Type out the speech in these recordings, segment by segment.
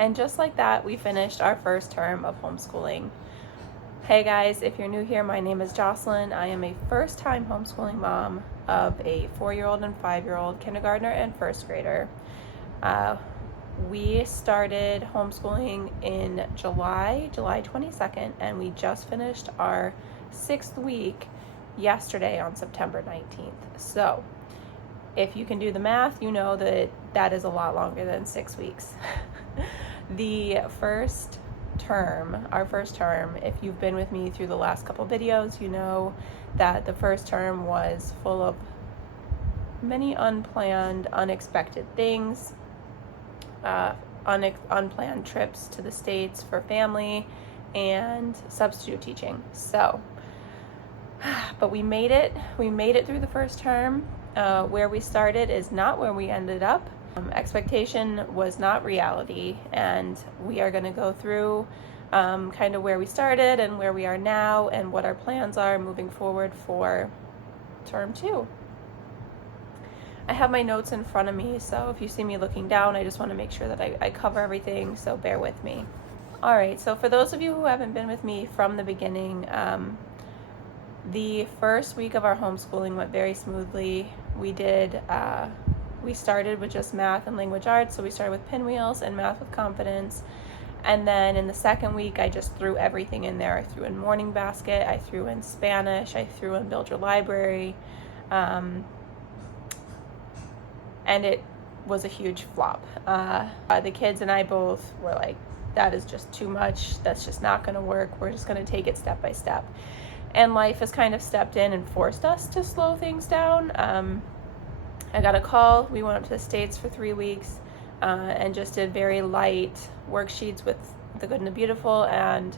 And just like that, we finished our first term of homeschooling. Hey guys, if you're new here, my name is Jocelyn. I am a first-time homeschooling mom of a 4-year-old and 5-year-old, kindergartner and first grader. We started homeschooling in July 22nd, and we just finished our 6th week yesterday on September 19th. So if you can do the math, you know that that is a lot longer than 6 weeks. Our first term, if you've been with me through the last couple videos, you know that the first term was full of many unplanned, unexpected things, unplanned trips to the States for family, and substitute teaching. So, but we made it through the first term. Where we started is not where we ended up. Expectation was not reality, and we are going to go through kind of where we started and where we are now and what our plans are moving forward for term 2. I have my notes in front of me, so if you see me looking down, I just want to make sure that I cover everything, so bear with me. All right, so for those of you who haven't been with me from the beginning, the first week of our homeschooling went very smoothly. We started with just math and language arts, so we started with Pinwheels and Math with Confidence. And then in the second week, I just threw everything in there. I threw in Morning Basket, I threw in Spanish, I threw in Build Your Library, and it was a huge flop. The kids and I both were like, that is just too much, that's just not gonna work, we're just gonna take it step by step. And life has kind of stepped in and forced us to slow things down. I got a call. We went up to the States for 3 weeks and just did very light worksheets with The Good and the Beautiful and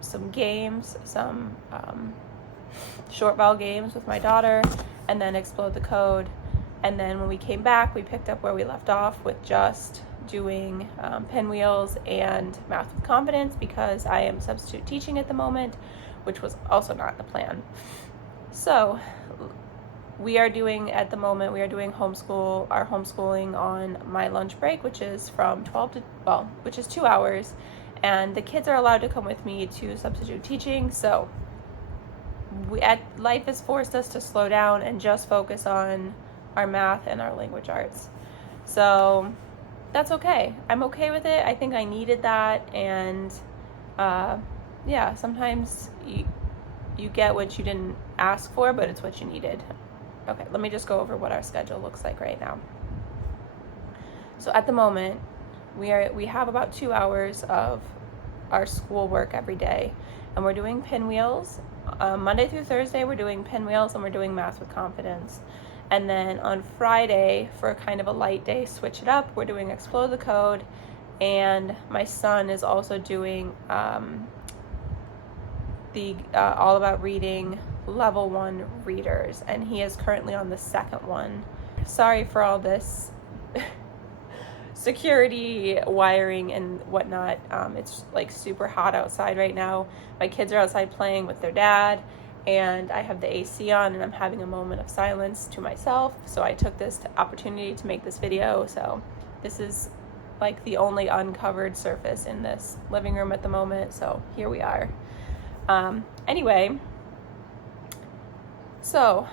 some games, some short vowel games with my daughter, and then Explode the Code. And then when we came back, we picked up where we left off with just doing Pinwheels and Math with Confidence, because I am substitute teaching at the moment, which was also not the plan. So at the moment we are doing our homeschooling on my lunch break, which is from 2 hours, and the kids are allowed to come with me to substitute teaching. So life has forced us to slow down and just focus on our math and our language arts. So that's okay. I'm okay with it. I think I needed that, and yeah, sometimes you get what you didn't ask for, but it's what you needed. Okay, let me just go over what our schedule looks like right now. So at the moment, we have about 2 hours of our schoolwork every day, and we're doing Pinwheels. Monday through Thursday, we're doing Pinwheels and we're doing Math with Confidence. And then on Friday, for kind of a light day, switch it up, we're doing Explode the Code, and my son is also doing the All About Reading level 1 readers, and he is currently on the second one. Sorry for all this security wiring and whatnot. It's like super hot outside right now. My kids are outside playing with their dad, and I have the AC on, and I'm having a moment of silence to myself, so I took this opportunity to make this video. So this is like the only uncovered surface in this living room at the moment, so here we are. Anyway, so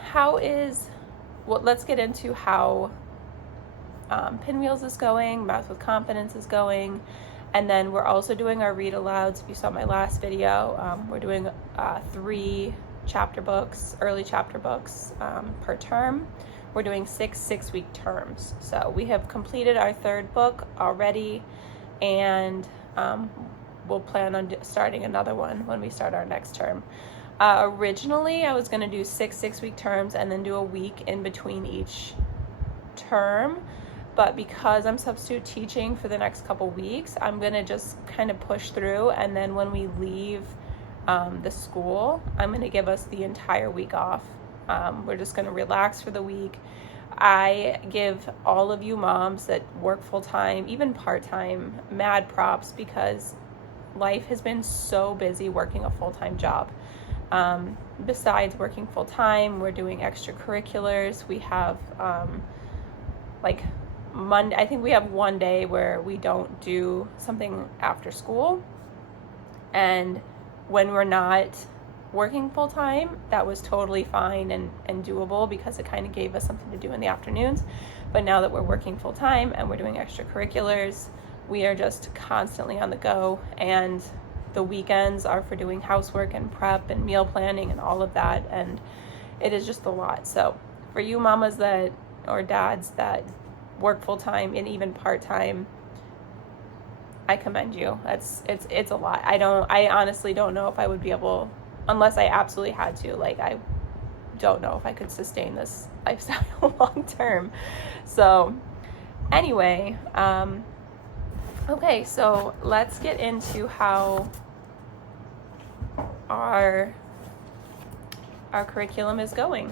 let's get into how Pinwheels is going, Math with Confidence is going, and then we're also doing our read alouds. If you saw my last video, we're doing 3 early chapter books per term. We're doing 6-week terms. So we have completed our 3rd book already, and we'll plan on starting another one when we start our next term. Originally, I was going to do 6-week terms and then do a week in between each term, but because I'm substitute teaching for the next couple weeks, I'm going to just kind of push through, and then when we leave the school, I'm going to give us the entire week off. We're just going to relax for the week. I give all of you moms that work full-time, even part-time, mad props, because life has been so busy working a full-time job. Besides working full-time, we're doing extracurriculars. We have like Monday, I think we have one day where we don't do something after school. And when we're not working full time, that was totally fine and doable because it kind of gave us something to do in the afternoons. But now that we're working full time and we're doing extracurriculars, we are just constantly on the go. And the weekends are for doing housework and prep and meal planning and all of that. And it is just a lot. So for you mamas that, or dads that work full time and even part time, I commend you. It's a lot. I honestly don't know if I would be able, unless I absolutely had to. Like, I don't know if I could sustain this lifestyle long term. So anyway, okay, so let's get into how our curriculum is going.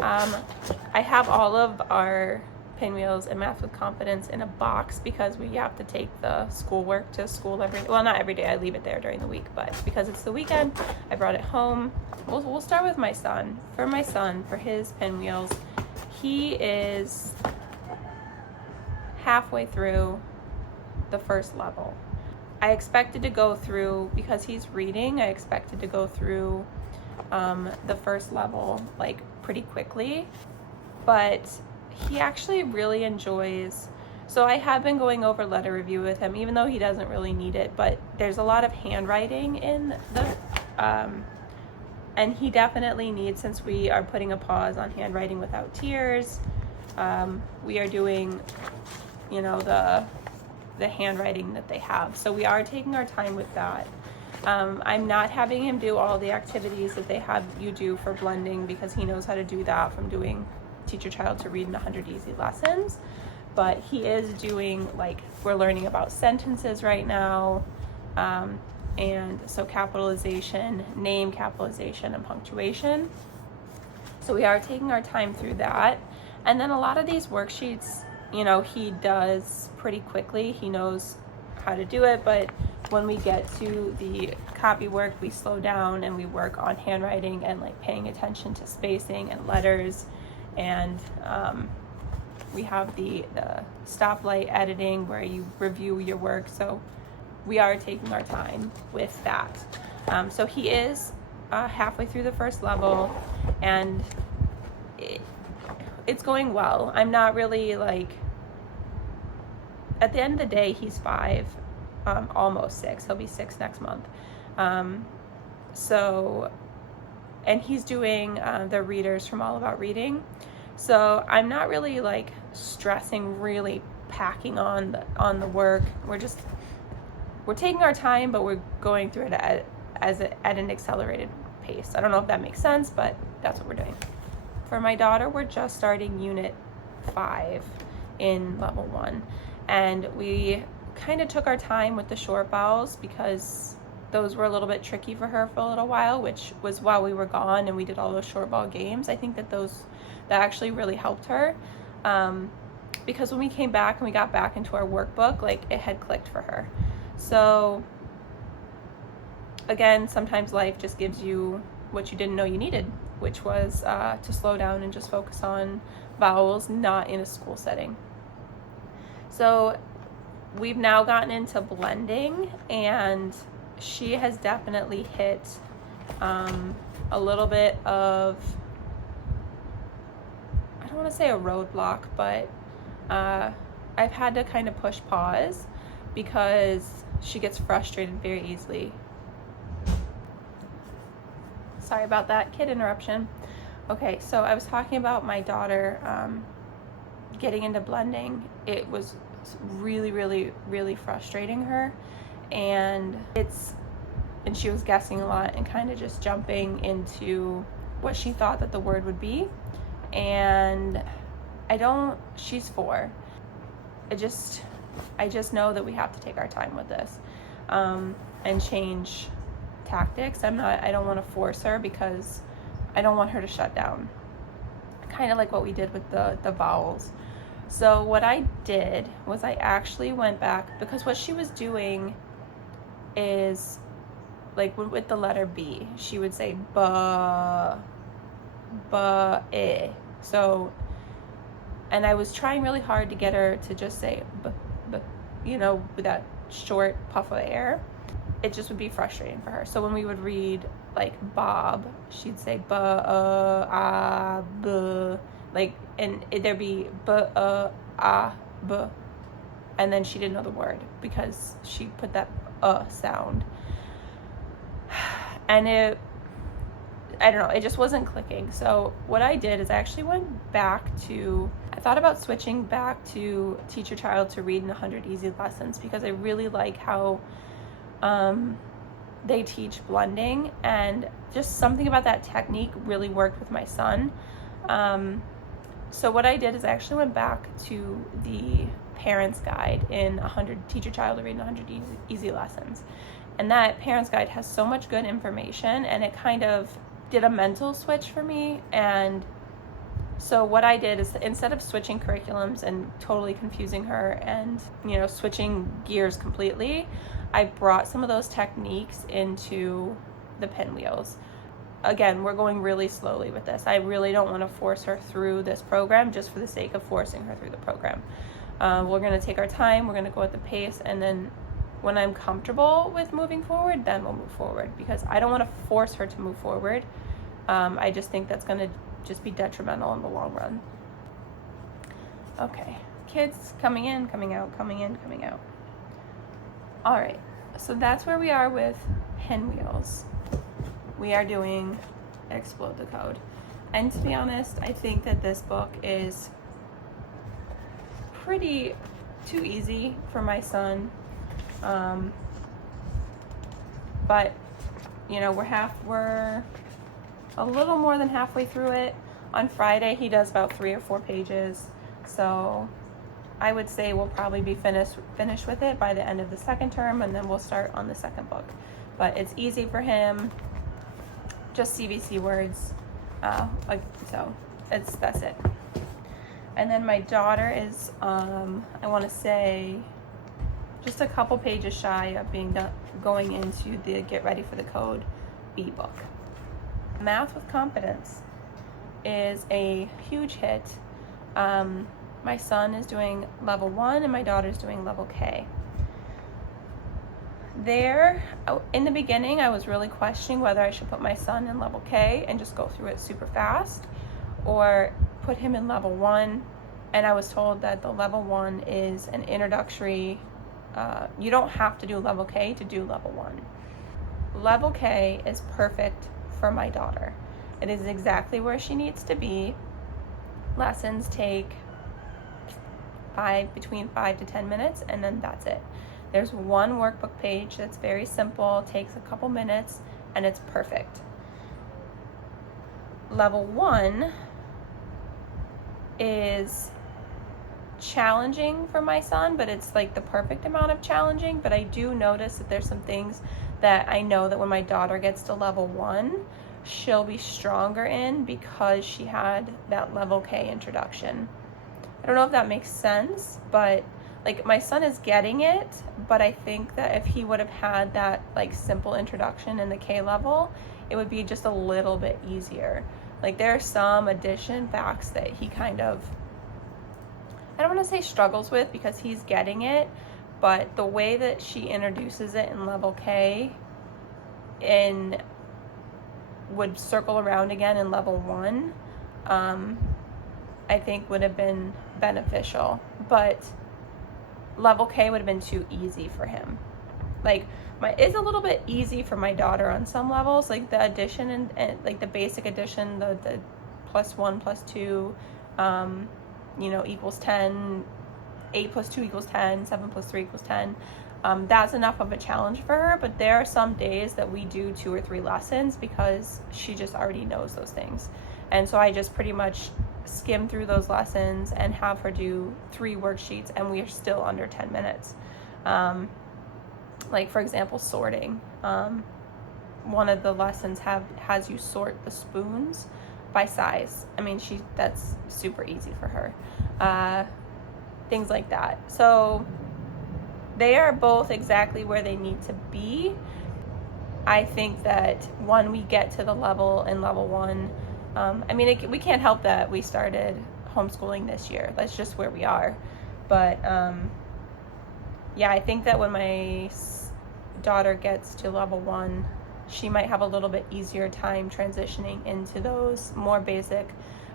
I have all of our Pinwheels and Math with Confidence in a box because we have to take the schoolwork to school not every day, I leave it there during the week, but because it's the weekend, I brought it home. We'll start with my son. For his Pinwheels, he is halfway through the first level. I expected to go through, because he's reading, I expected to go through the first level like pretty quickly, but he actually really enjoys, so I have been going over letter review with him, even though he doesn't really need it, but there's a lot of handwriting in the, and he definitely needs, since we are putting a pause on handwriting without tears, we are doing, the handwriting that they have. So we are taking our time with that. I'm not having him do all the activities that they have you do for blending because he knows how to do that from doing Teach Your Child to Read in 100 Easy Lessons. But he is doing, like, we're learning about sentences right now. And so capitalization, name capitalization, and punctuation. So we are taking our time through that. And then a lot of these worksheets, he does pretty quickly. He knows how to do it, but when we get to the copy work, we slow down and we work on handwriting and like paying attention to spacing and letters. And we have the stoplight editing where you review your work. So we are taking our time with that. So he is halfway through the first level, and it's going well. I'm not really like, at the end of the day, he's 5, almost 6. He'll be 6 next month. So, and he's doing the readers from All About Reading. So I'm not really like stressing, really packing on the work. We're taking our time, but we're going through it at an accelerated pace. I don't know if that makes sense, but that's what we're doing. For my daughter, we're just starting Unit 5 in Level 1. And we kind of took our time with the short vowels because those were a little bit tricky for her for a little while, which was while we were gone and we did all those short vowel games. I think that actually really helped her, because when we came back and we got back into our workbook, like, it had clicked for her. So again, sometimes life just gives you what you didn't know you needed, which was to slow down and just focus on vowels, not in a school setting. So we've now gotten into blending, and she has definitely hit a little bit of, I don't want to say a roadblock, but I've had to kind of push pause because she gets frustrated very easily. Sorry about that, kid interruption. Okay, so I was talking about my daughter getting into blending. It was really, really, really frustrating her, and she was guessing a lot and kind of just jumping into what she thought that the word would be. And she's 4. I just know that we have to take our time with this and change tactics. I don't want to force her because I don't want her to shut down. Kind of like what we did with the vowels. So what I did was I actually went back, because what she was doing is, like, with the letter B, she would say b, eh. So, so, and she was guessing a lot and kind of just jumping into what she thought that the word would be. And I just know that we have to take our time with this and change tactics. I'm not I don't want to force her because I don't want her to shut down. Kind of like what we did with the vowels. So what I did was I actually went back, because what she was doing is, like, with the letter B, she would say b, eh. So And I was trying really hard to get her to just say b, b, you know, with that short puff of air. It just would be frustrating for her. So when we would read like Bob, she'd say b, b, like, and there'd be b, b, and then she didn't know the word because she put that sound. And I don't know, it just wasn't clicking. So what I did is I actually went back to, I thought about switching back to Teach Your Child to Read in 100 Easy Lessons, because I really like how they teach blending, and just something about that technique really worked with my son. So what I did is I actually went back to the parents guide in 100 Teach Your Child to Read in 100 Easy Lessons. And that parents guide has so much good information, and it kind of did a mental switch for me. And so what I did is, instead of switching curriculums and totally confusing her and, you know, switching gears completely, I brought some of those techniques into the Pinwheels. Again, we're going really slowly with this. I really don't want to force her through this program just for the sake of forcing her through the program. We're going to take our time, we're going to go at the pace, and then when I'm comfortable with moving forward, then we'll move forward, because I don't want to force her to move forward. I just think that's going to just be detrimental in the long run. Okay, kids coming in, coming out, coming in, coming out. All right, so that's where we are with Pinwheels. We are doing Explode the Code. And to be honest, I think that this book is pretty too easy for my son. But you know, we're a little more than halfway through it. On Friday he does about 3 or 4 pages, so I would say we'll probably be finished with it by the end of the second term, and then we'll start on the second book. But it's easy for him, just CVC words, so that's it. And then my daughter is I want to say just a couple pages shy of being done, going into the Get Ready for the Code ebook. Math with Confidence is a huge hit. My son is doing level 1 and my daughter's doing level K. There, in the beginning, I was really questioning whether I should put my son in level K and just go through it super fast, or put him in level 1. And I was told that the level 1 is an introductory. You don't have to do level K to do level 1. Level K is perfect for my daughter. It is exactly where she needs to be. Lessons take between 5 to 10 minutes, and then that's it. There's one workbook page that's very simple, takes a couple minutes, and it's perfect. Level 1 is challenging for my son, but it's like the perfect amount of challenging. But I do notice that there's some things that I know that when my daughter gets to level 1, she'll be stronger in, because she had that level K introduction. I don't know if that makes sense, but like, my son is getting it, but I think that if he would have had that like simple introduction in the K level, it would be just a little bit easier. Like, there are some addition facts that he kind of, I don't want to say struggles with, because he's getting it, but the way that she introduces it in level K and would circle around again in level 1, I think would have been beneficial. But level K would have been too easy for him. Like, it's a little bit easy for my daughter on some levels, like the addition and like the basic addition, the +1 +2 equals 10, 8 + 2 = 10, 7 + 3 = 10. That's enough of a challenge for her, but there are some days that we do 2 or 3 lessons because she just already knows those things. And so I just pretty much skim through those lessons and have her do 3 worksheets, and we are still under 10 minutes. Like, for example, sorting. One of the lessons has you sort the spoons by size. I mean, that's super easy for her. Things like that. So they are both exactly where they need to be. I think that when we get to the level in level 1, we can't help that we started homeschooling this year. That's just where we are. But yeah, I think that when my daughter gets to level 1, she might have a little bit easier time transitioning into those more basic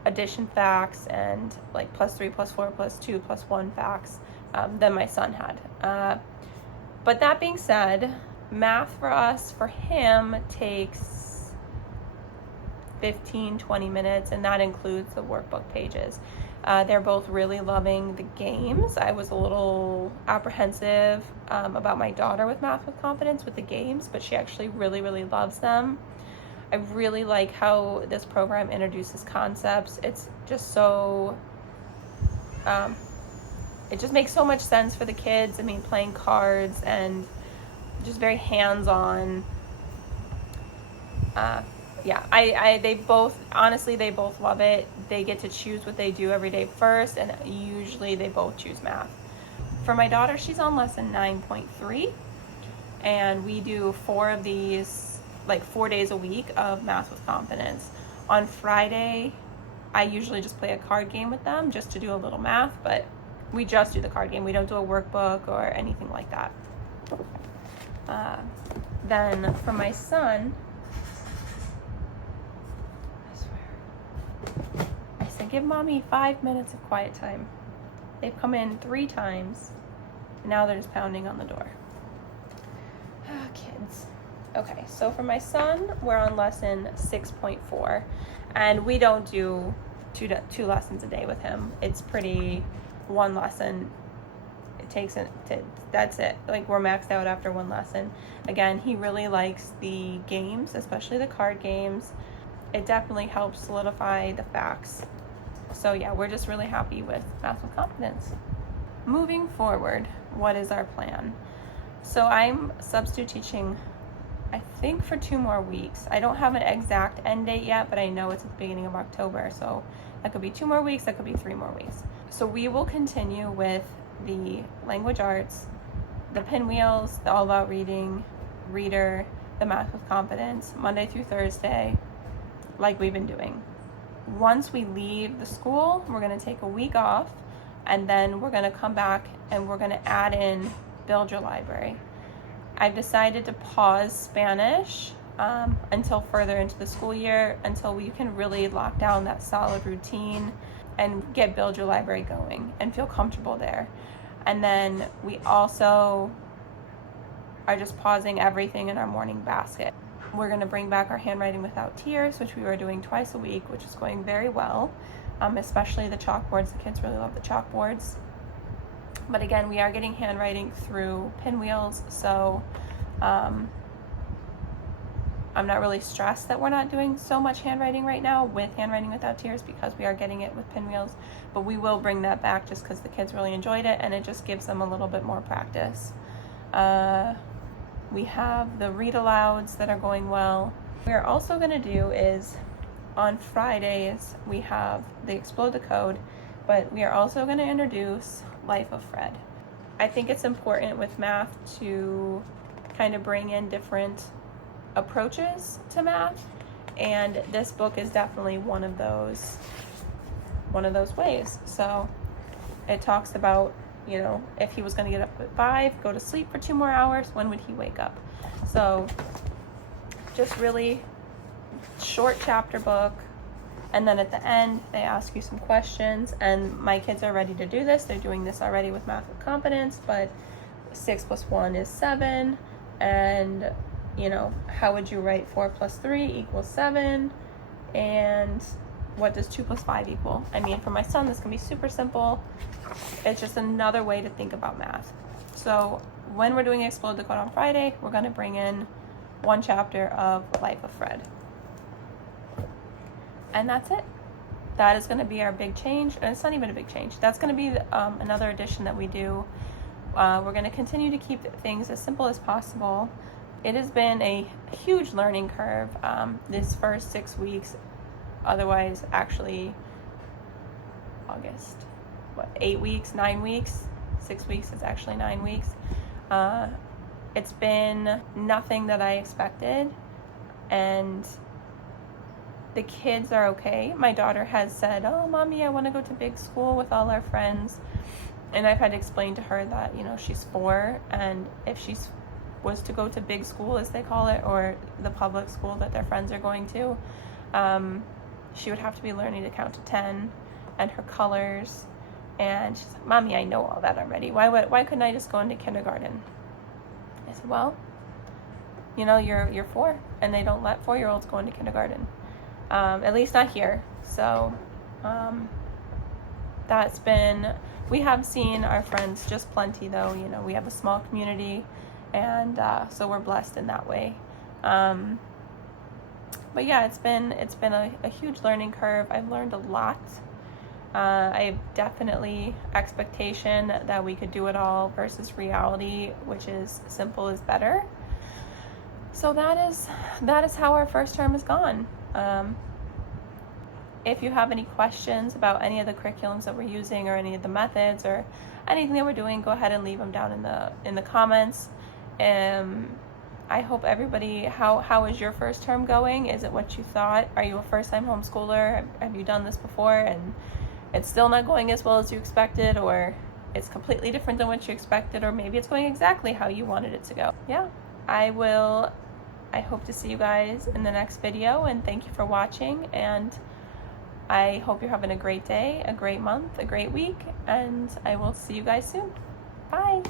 addition facts and like +3, +4, +2, +1 facts than my son had. But that being said, math for him takes 15-20 minutes, and that includes the workbook pages. They're both really loving the games. I was a little apprehensive about my daughter with Math with Confidence with the games, but she actually really, really loves them. I really like how this program introduces concepts. It's just so, it just makes so much sense for the kids. I mean, playing cards and just very hands-on. Yeah, they both love it. They get to choose what they do every day first, and usually they both choose math. For my daughter, she's on lesson 9.3, and we do 4 of these, like 4 days a week of Math with Confidence. On Friday, I usually just play a card game with them just to do a little math, but we just do the card game. We don't do a workbook or anything like that. Then for my son, I said, give mommy 5 minutes of quiet time. They've come in 3 times, and now they're just pounding on the door. Kids. Okay, so for my son, we're on lesson 6.4, and we don't do two lessons a day with him. It's pretty, 1 lesson, it takes it, that's it. Like, we're maxed out after 1 lesson. Again, he really likes the games, especially the card games. It definitely helps solidify the facts. So yeah, we're just really happy with Math with Confidence. Moving forward, what is our plan? So I'm substitute teaching, I think, for 2 more weeks. I don't have an exact end date yet, but I know it's at the beginning of October. So that could be 2 more weeks, that could be 3 more weeks. So we will continue with the language arts, the Pinwheels, the All About Reading, Reader, the Math with Confidence, Monday through Thursday, like we've been doing. Once we leave the school, we're going to take a week off, and then we're going to come back and we're going to add in Build Your Library. I've decided to pause Spanish until further into the school year, until we can really lock down that solid routine and get Build Your Library going and feel comfortable there. And then we also are just pausing everything in our morning basket. We're going to bring back our Handwriting Without Tears, which we were doing twice a week, which is going very well, especially the chalkboards. The kids really love the chalkboards. But again, we are getting handwriting through Pinwheels, so I'm not really stressed that we're not doing so much handwriting right now with Handwriting Without Tears, because we are getting it with Pinwheels. But we will bring that back just because the kids really enjoyed it, and it just gives them a little bit more practice. We have the read alouds that are going well. What we're also going to do is on Fridays we have the Explode the Code, but we are also going to introduce Life of Fred. I think it's important with math to kind of bring in different approaches to math, and this book is definitely one of those ways. So it talks about, you know, if he was going to get up at 5, go to sleep for 2 more hours, when would he wake up? So just really short chapter book. And then at the end, they ask you some questions, and my kids are ready to do this. They're doing this already with Math with Confidence, but 6 + 1 is 7. And, you know, how would you write 4 + 3 = 7? And what does 2 + 5 equal? I mean, for my son, this can be super simple. It's just another way to think about math. So when we're doing Explode the Code on Friday, we're going to bring in 1 chapter of Life of Fred. And that's it. That is going to be our big change. And it's not even a big change. That's going to be another addition that we do. We're going to continue to keep things as simple as possible. It has been a huge learning curve this first 6 weeks. Otherwise, actually, August, 8 weeks, 9 weeks, 6 weeks is actually 9 weeks. It's been nothing that I expected, and the kids are okay. My daughter has said, "Oh, mommy, I want to go to big school with all our friends." And I've had to explain to her that, you know, she's 4, and if she was to go to big school, as they call it, or the public school that their friends are going to, she would have to be learning to count to 10 and her colors. And she's like, "Mommy, I know all that already. Why couldn't I just go into kindergarten?" I said, "Well, you know, you're 4, and they don't let 4-year-olds go into kindergarten, at least not here." So that's been, we have seen our friends just plenty, though. You know, we have a small community, and so we're blessed in that way. But yeah, it's been a huge learning curve. I've learned a lot. I have definitely expectation that we could do it all versus reality, which is simple is better. So that is how our first term has gone. If you have any questions about any of the curriculums that we're using, or any of the methods, or anything that we're doing, go ahead and leave them down in the comments. I hope everybody, how is your first term going? Is it what you thought? Are you a first-time homeschooler? Have you done this before and it's still not going as well as you expected, or it's completely different than what you expected, or maybe it's going exactly how you wanted it to go? Yeah, I hope to see you guys in the next video, and thank you for watching, and I hope you're having a great day, a great month, a great week, and I will see you guys soon. Bye!